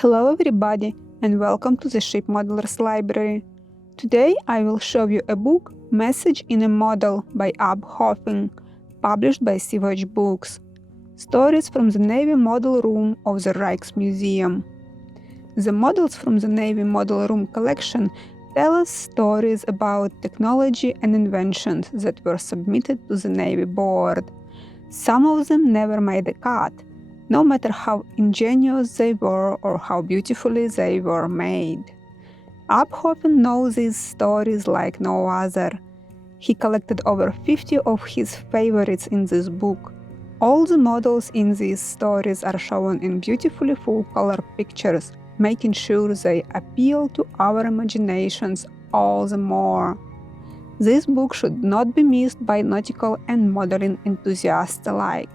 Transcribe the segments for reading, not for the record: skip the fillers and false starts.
Hello everybody and welcome to the Ship Modelers Library. Today I will show you a book, Message in a Model by Ab Hoving, published by SeaWatch Books. Stories from the Navy Model Room of the Rijksmuseum. The models from the Navy Model Room collection tell us stories about technology and inventions that were submitted to the Navy Board. Some of them never made a cut, no matter how ingenious they were or how beautifully they were made. Ab Hoving knows these stories like no other. He collected over 50 of his favorites in this book. All the models in these stories are shown in beautifully full-color pictures, making sure they appeal to our imaginations all the more. This book should not be missed by nautical and modeling enthusiasts alike.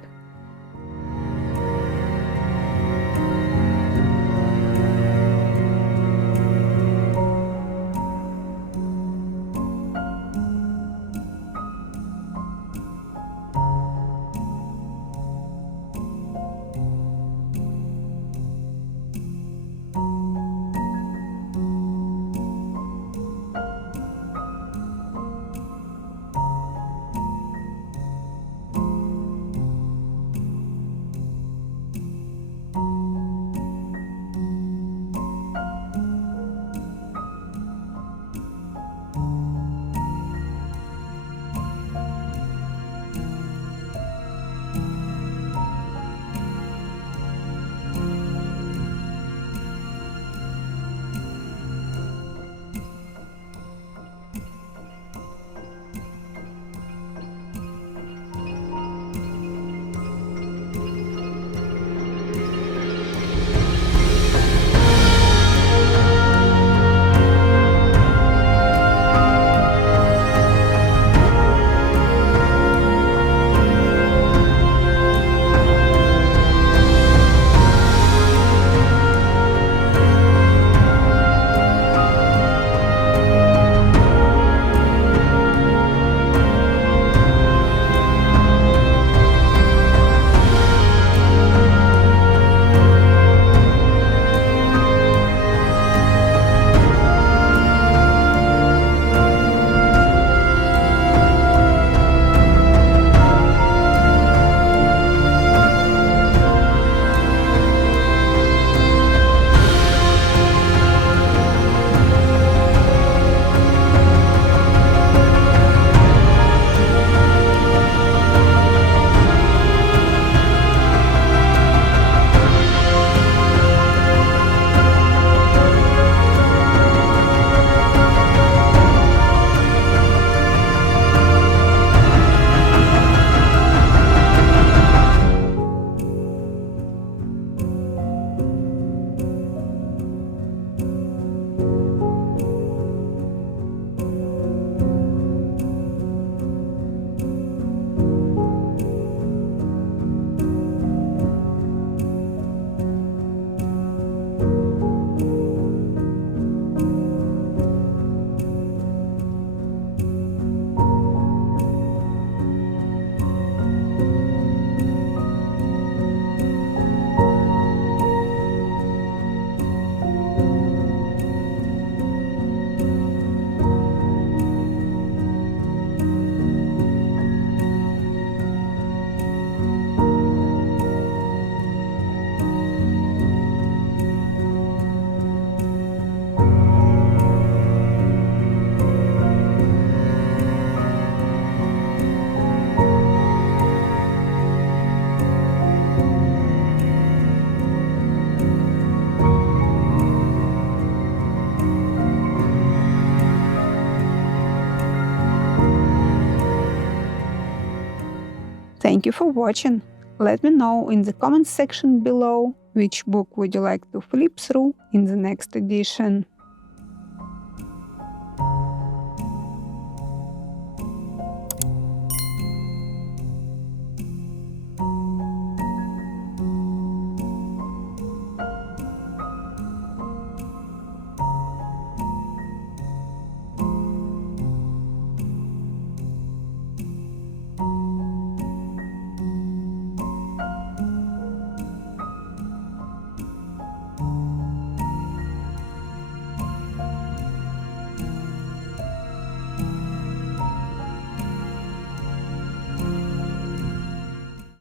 Thank you for watching. Let me know in the comment section below which book would you like to flip through in the next edition.